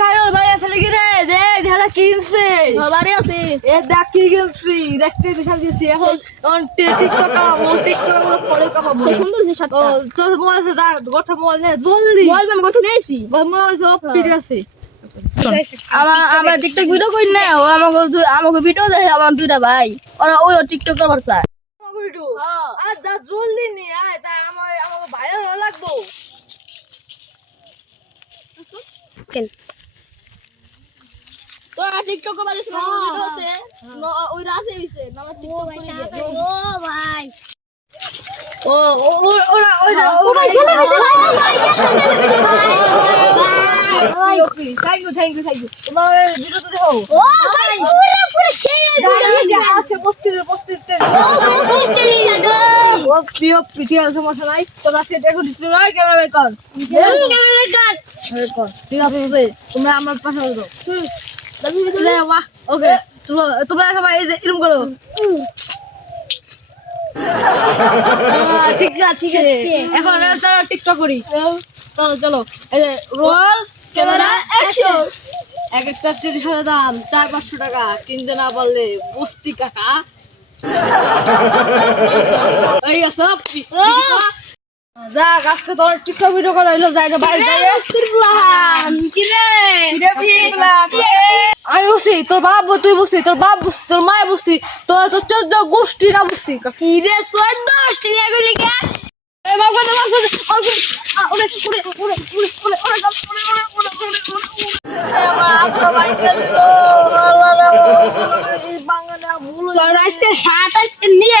খাইরুল বাড়ি আছে নাকি রে? যে ঢালা কিনছে। বাড়ি আছে। এ দেখ কি কিনছি। দেখতে বিশাল দিয়েছি। এখন টিকটক পরে কামাবো। সুন্দর আছে ও শার্টটা। তোর মোবাইল আছে দাঁড় গোটা মোবাইল নে জলদি। মোবাইল আমি গোটা নিয়েছি। মোবাইল সব ফিরে আছে। আমার টিকটক ভিডিও করি না, ও আমাকে ভিডিও দেখে আমার দুইটা ভাই, ওরা ওই টিকটক করবার চায়। আর যা জলদি নিয়ে আয় তাই আমার ভাইরাল হওয়া লাগবো। তোরা টিকটক করবার দিস না ভিডিওতে, ওই রাতে হইছে আমার টিকটক করে দে। ও ভাই ও ওরা ওই থ্যাংক ইউ তোমার ভিডিওতে দেখো। ও ভাই পুরো সেই ভিডিও আছে বস্তিতে ও বলতে নিয়ে গো। ও প্রিয় পিটিয়া সমস্যা নাই তো আছে দেখো দিতে নয় ক্যামেরা বের কর ঠিক আছে তোমরা আমার পাশে বসো লে বাহ ওকে তোমরা সবাই এই যে এরকম করো ঠিক আছে এখন চলো টিকটক করি চলো এই যে রোল ক্যামেরা অ্যাকশন এক একটা 30,000 দাম 400-500 টাকা কিনতে না পারলে বস্তি কাকা এই আসো যা আজকে তোর টিকটক ভিডিও করা হইলো যাই না বাইরে যাই আমি বুঝছি তোর বাপ তুই বুঝছি তোর বাপ বুঝছি তোর মায় বুঝছি তোর 14 গোষ্ঠী না বুঝছি কি রে 14 অস্ট্রেলিয়া গুলি কে বাংলা ভুল তোর আজকে শার্ট নিয়ে